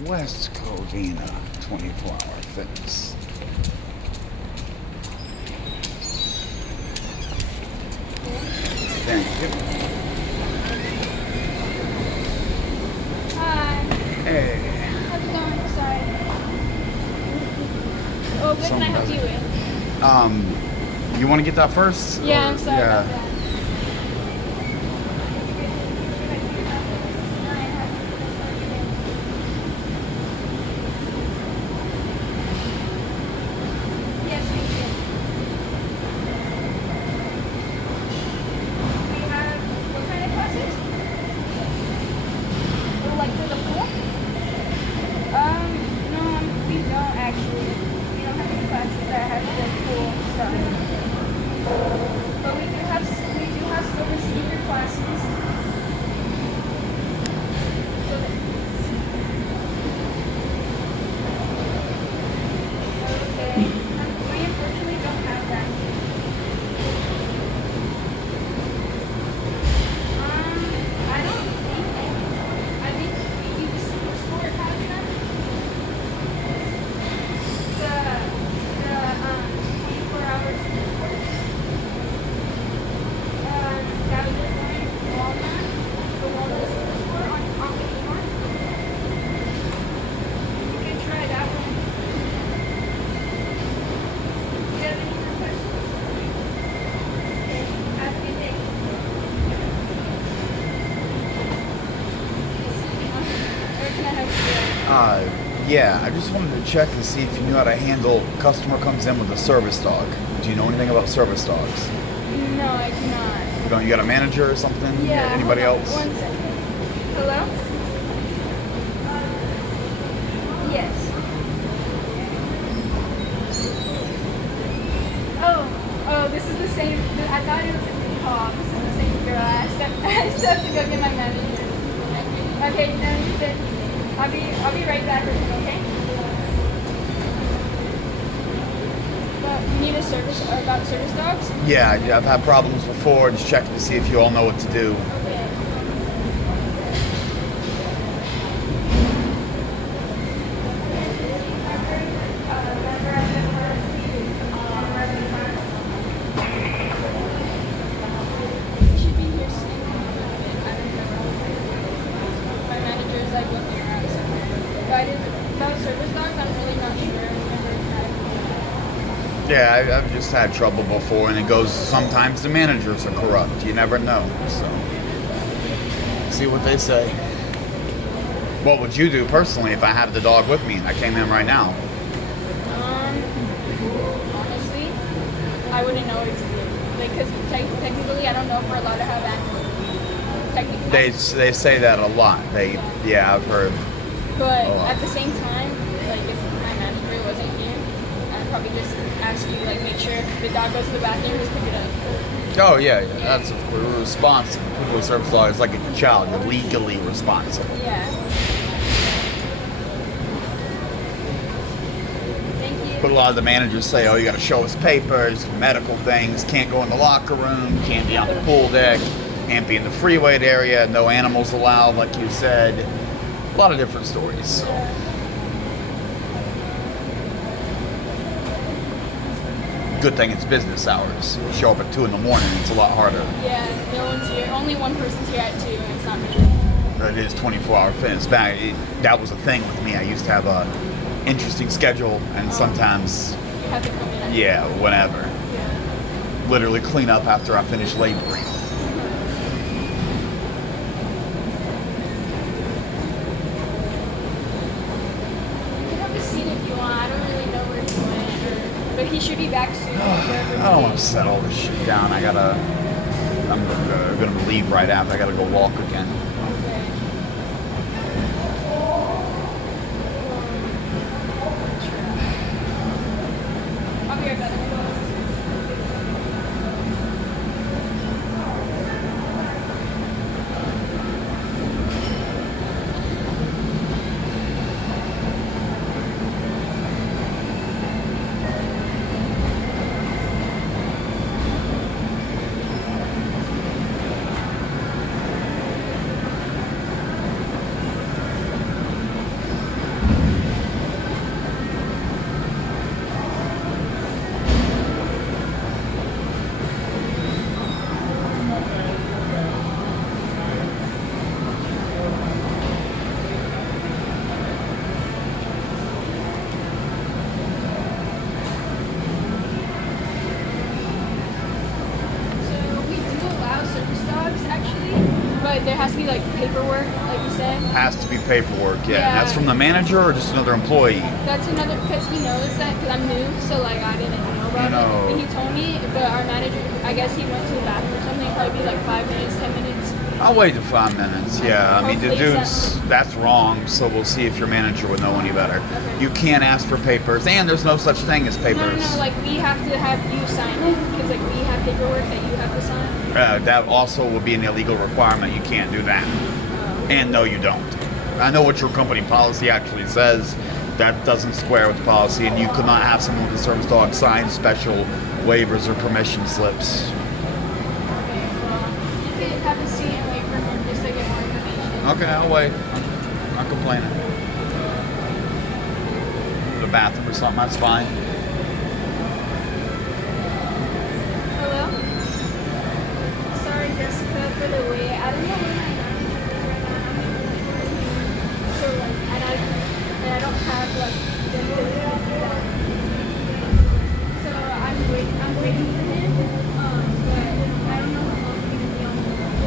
West Covina 24-hour fitness. Thank you. Hi. Hey. How's it going? Sorry. Oh, what can I help you with? You want to get that first? Yeah, Or- I'm sorry about that. Yes, we do. We have, what kind of classes? Oh, like for the pool? No, we don't actually. We don't have any classes that have the pool stuff. But we do have silver sneaker classes. So okay. We unfortunately don't have that. I don't think. I think we use Super Sport has them. The 24 hours Super Sport. That was just going Walnut. The Walnut Super Sport on Covina. You can try that one. Do you have any more questions? Okay. Have a good day. Or can I help you? Yeah, I just wanted to check to see if you knew how to handle customer comes in with a service dog. Do you know anything about service dogs? No, I cannot. You got a manager or something? Yeah. Anybody hold on else? 1 second. Hello? Yes. Oh, this is the same. I thought it was a new call. This is the same girl. I still have to go get my manager. Okay, no, you're good. I'll be right back with you, okay? But you need a service about service dogs? Yeah, I've had problems before. Just checking to see if you all know what to do. Okay. He should be here soon. I don't know. My manager is like looking around somewhere. But about service dogs, I'm really not sure. I've never tried. Yeah, I've just had trouble before, and it goes. Sometimes the managers are corrupt. You never know. So, see what they say. What would you do personally if I had the dog with me and I came in right now? Honestly, I wouldn't know what to do. Like, because technically, I don't know if we're allowed to have animals. Technically. They say that a lot. Yeah, I've heard. But a lot. at the same time, like, if my manager wasn't here, I'd probably just ask you, like, make sure if the dog goes to the bathroom, just pick it up. Oh yeah, that's we're responsible. People with service dog is like a child. You're legally responsible. Yeah. Thank you. But a lot of the managers say, "Oh, you got to show us papers, medical things. Can't go in the locker room. Can't be on the pool deck. Can't be in the free weight area. No animals allowed," like you said. A lot of different stories. So. Good thing it's business hours. You show up at 2 a.m. It's a lot harder. Yeah, no one's here. Only one person's here at 2, and it's not me. But it is 24-hour fitness. That was a thing with me. I used to have a interesting schedule, and sometimes, You have to come in at yeah, whenever. Yeah. Literally clean up after I finish laboring. You can have a seat if you want. I don't really know where he went, but he should be back soon. I don't want to set all this shit down. I'm gonna leave right after. I gotta go walk again. Okay. I'll be right back. there has to be like paperwork, like you said. Has to be paperwork, yeah. Yeah. And that's from the manager or just another employee? That's another, because he knows that, because I'm new, so like I didn't know about No. it. And he told me, but our manager, I guess he went to the bathroom or something, probably be like 5 minutes, 10 minutes. I'll wait to 5 minutes, yeah. I mean, the Hopefully dude's, that's wrong, so we'll see if your manager would know any better. Okay. You can't ask for papers, and there's no such thing as papers. No, like we have to have you sign it, because like we have paperwork that you have to sign. That also will be an illegal requirement. You can't do that. And no, you don't. I know what your company policy actually says. That doesn't square with the policy, and you could not have someone with a service dog sign special waivers or permission slips. Okay, well, you could have a seat and wait for him just to get more information. Okay, I'll wait. I'm not complaining. The bathroom or something, that's fine. Hello? Sorry, Jessica, for the wait. I don't know where my manager is right now. I'm in the morning. So, like, and I don't have, like, the ability to do that. So, I'm waiting for him, but I don't know how long he's going to be on the phone.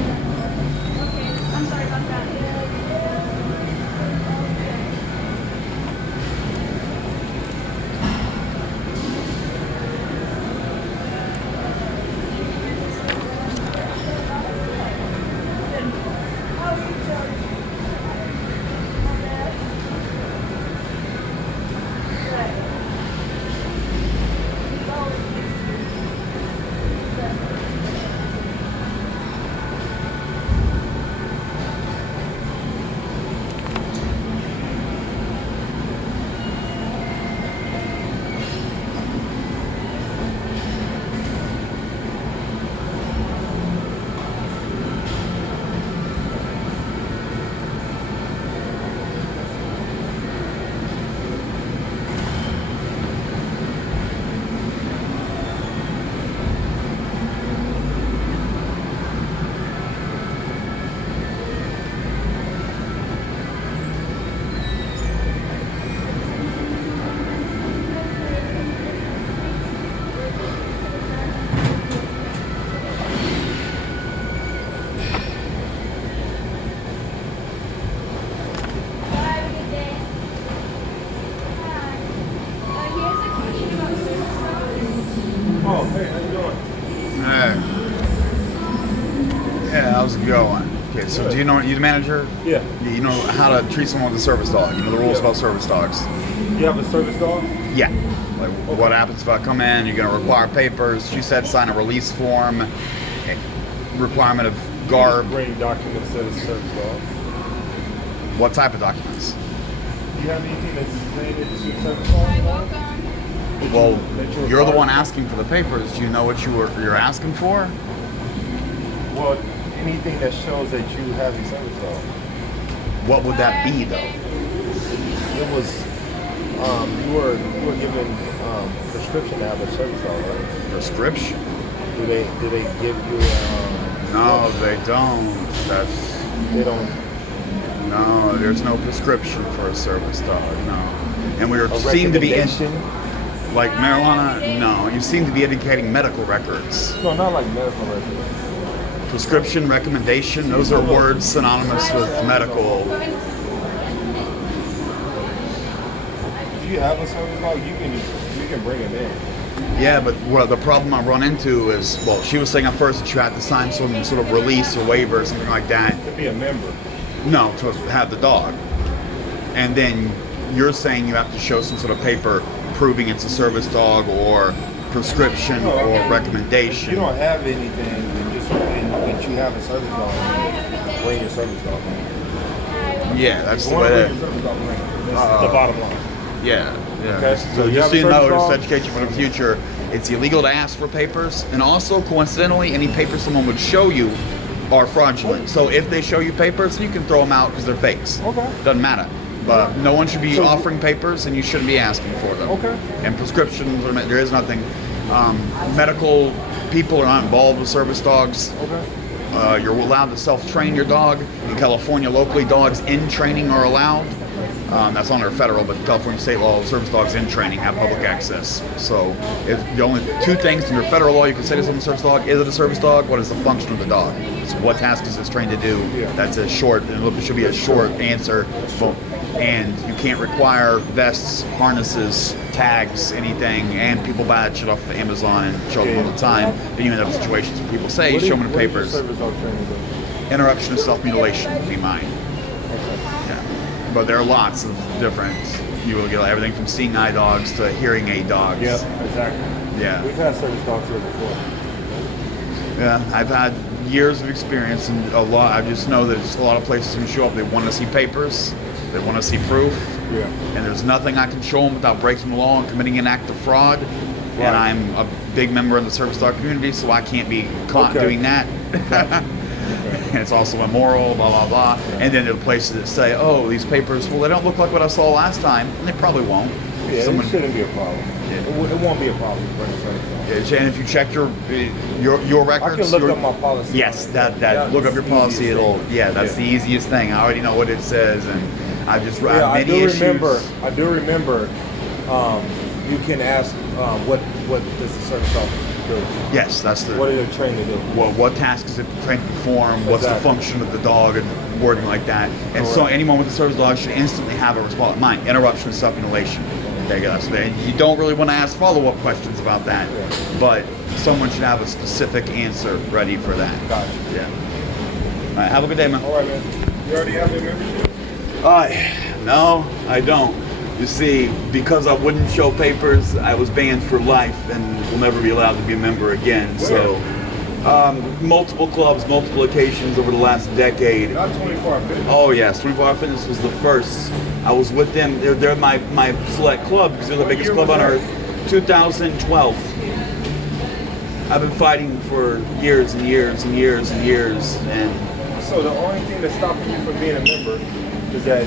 Okay, I'm sorry about that. Oh, hey, how you doing? Hey. Yeah, how's it going? Okay, so do you know, you the manager? Yeah. You know how to treat someone with a service dog. You know the rules Yeah. about service dogs. You have a service dog? Yeah. Like, what happens if I come in? You're going to require papers. She said sign a release form. Requirement of garb. Bring documents that is service dog. What type of documents? Do you have anything that's saying that it's a service Hi, dog? welcome. Well, That you're the require? one asking for the papers. Do you know what you're asking for? Well, anything that shows that you have a service dog. What would that be, though? It was, you were given prescription to have a service dog, right? Prescription? Do they give you? No, they don't. They don't. No, there's no prescription for a service dog. No. And we A seem to be in, recommendation? like marijuana. No, you seem to be indicating medical records. No, not like medical records. Prescription, recommendation. Those are words synonymous with medical. If you have a service dog, you can bring him in. Yeah, but what the problem I run into is, well, she was saying at first that you had to sign some sort of release or waiver or something like that. To be a member. No, to have the dog. And then you're saying you have to show some sort of paper proving it's a service dog or prescription No, or If recommendation. you don't have anything, then just that you have a service dog, bring your service dog in. Yeah, that's the You wanna way bring that. your service dog in. That's the bottom line. Yeah, yeah. Okay, So so you just have so you a know, service just dog? educate you for the future. It's illegal to ask for papers, and also coincidentally, any papers someone would show you are fraudulent. So if they show you papers, you can throw them out because they're fakes. Okay. Doesn't matter. But no one should be So- offering papers, and you shouldn't be asking for them. Okay. And prescriptions, there is nothing. Medical people are not involved with service dogs. Okay. You're allowed to self-train your dog. In California, locally, dogs in training are allowed. That's under federal, but California state law, service dogs in training have public access. So if the only two things under federal law you can say to someone's service dog: is it a service dog? What is the function of the dog? So what task is it trained to do? Yeah. That's a short, and it should be a short answer. And you can't require vests, harnesses, tags, anything, and people buy that shit off of Amazon and show them all the time. Then you end up in situations where people say, show me the papers. Service dog training do? Interruption of self-mutilation would be mine. Okay. Yeah. But there are lots of different, you will get everything from seeing eye dogs to hearing aid dogs. Yeah, exactly. Yeah. We've had service dogs here before. Yeah, I've had years of experience, and I just know that it's a lot of places who show up, they want to see papers, they want to see proof, Yeah. and there's nothing I can show them without breaking the law and committing an act of fraud. Right. And I'm a big member of the service dog community, so I can't be caught Okay. doing that. And it's also immoral, blah, blah, blah. Yeah. And then there are places that say, oh, these papers, well, they don't look like what I saw last time, and they probably won't. Yeah, it shouldn't be a problem. Yeah. It won't be a problem to bring a service dog. And if you check your records, I can look up my policy. yes, on it. that look up your the policy. easiest It'll thing. that's the easiest thing. I already know what it says, and I've just Yeah, I many do issues. remember. You can ask what does the service dog do? Yes, that's the. What are they trained to do? What task is it trained to perform? What's the Exactly. function of the dog, and wording like that. And so Correct. anyone with a service dog should instantly have a response. Mine, interruption of self-mutilation. There you go. So you don't really want to ask follow-up questions about that, Yeah. but someone should have a specific answer ready for that. Gotcha. Yeah. All right. Have a good day, man. All right, man. You already have your membership? No, I don't. You see, because I wouldn't show papers, I was banned for life and will never be allowed to be a member again. So, multiple clubs, multiple occasions over the last decade. Not 24-hour fitness. Oh yes, 24-hour Fitness was the first. I was with them. They're my select club because they're the What biggest year club was on that? earth. 2012. I've been fighting for years and years and years and years, and So the only thing that stopped you from being a member is that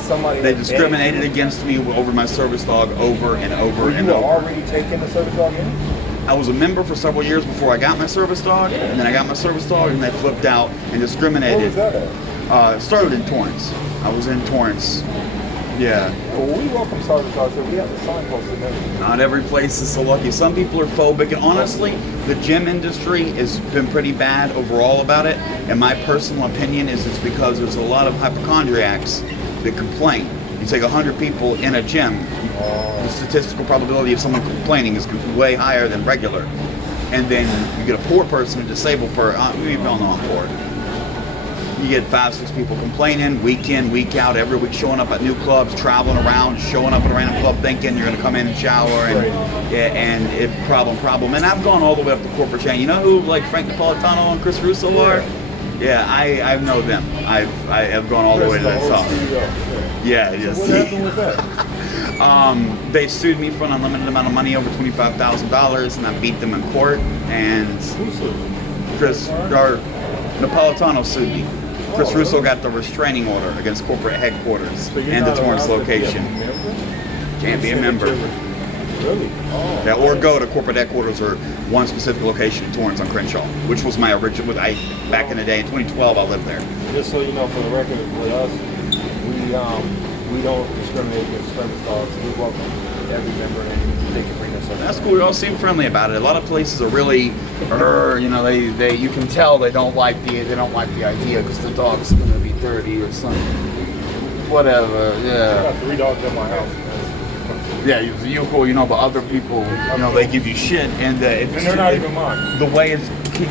somebody they had discriminated banned against me over my service dog over and you. over Were and you over. already taking the service dog in? I was a member for several years before I got my service dog, and then I got my service dog, and they flipped out and Where was discriminated. that at? It started in Torrance. I was in Torrance. Yeah. Well, we welcome service dogs here. We have the sign posted and everything. Not every place is so lucky. Some people are phobic, and honestly, the gym industry has been pretty bad overall about it. And my personal opinion is it's because there's a lot of hypochondriacs that complain. You take 100 people in a gym, the statistical probability of someone complaining is way higher than regular. And then you get a poor person, a disabled person. We all know I'm poor. You get 5-6 people complaining week in, week out, every week showing up at new clubs, traveling around, showing up at a random club thinking you're going to come in and shower, and Right. yeah, and it problem. And I've gone all the way up the corporate chain. You know who like Frank Napolitano and Chris Russo are? Yeah, I know them. I have gone all the way to that top. Yeah, yes. What happened with that? They sued me for an unlimited amount of money, over $25,000, and I beat them in court. And Who sued? Napolitano sued me. Chris really? Russo got the restraining order against corporate headquarters So you're and the not Torrance allowed to be a location. member? Can't be a You said member. that you were- Really? Oh. Yeah, or go to corporate headquarters or one specific location in Torrance on Crenshaw, which was my original. Back in the day in 2012, I lived there. Just so you know, for the record, with us, we don't discriminate against service dogs. We welcome every member, and they can bring us up. That's cool. We all seem friendly about it. A lot of places are really, they you can tell they don't like the idea because the dog's gonna be dirty or something. Whatever. I Yeah. got 3 dogs in my house. Yeah. You cool. But other people, they give you shit, and And they're not even mine. The way it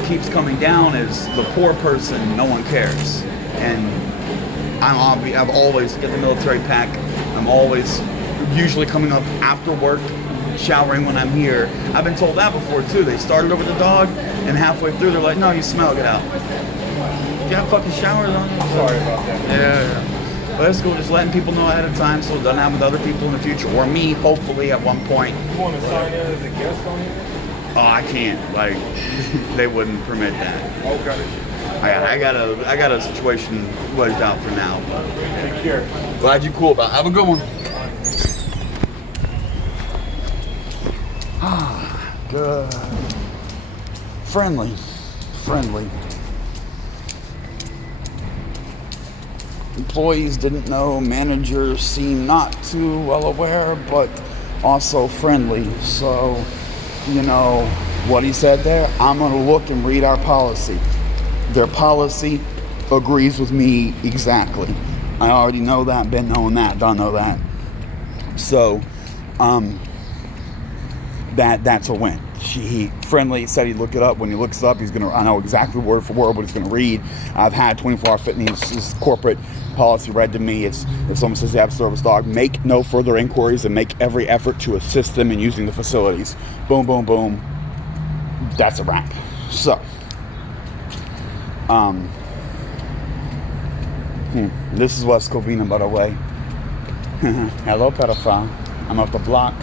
keeps coming down is the poor person. No one cares, and I've always get the military pack. I'm always usually coming up after work, showering when I'm here. I've been told that before too. They started over the dog, and halfway through they're like, "No, you smell. Get out." You have fucking showers on you? Sorry about that. Yeah. But that's cool. Just letting people know ahead of time so it doesn't happen with other people in the future, or me, hopefully at one point. You want to sign in as a guest on here? Oh, I can't. Like, they wouldn't permit that. Okay. I got a situation wedged out for now. Take care. Glad you're cool about it. Have a good one. Good. Friendly. employees didn't know, managers seemed not too well aware, but also friendly. So, you know, what he said there, I'm going to look and read our policy. Their policy agrees with me exactly. I already know that, been knowing that, don't know that. So, that's a win. He friendly said he'd look it up. When he looks it up, I know exactly word for word what he's gonna read. I've had 24-hour fitness corporate policy read to me. It's if someone says they have a service dog, make no further inquiries and make every effort to assist them in using the facilities. Boom, boom, boom. That's a wrap. So, this is West Covina, by the way. Hello, pedophile. I'm up the block.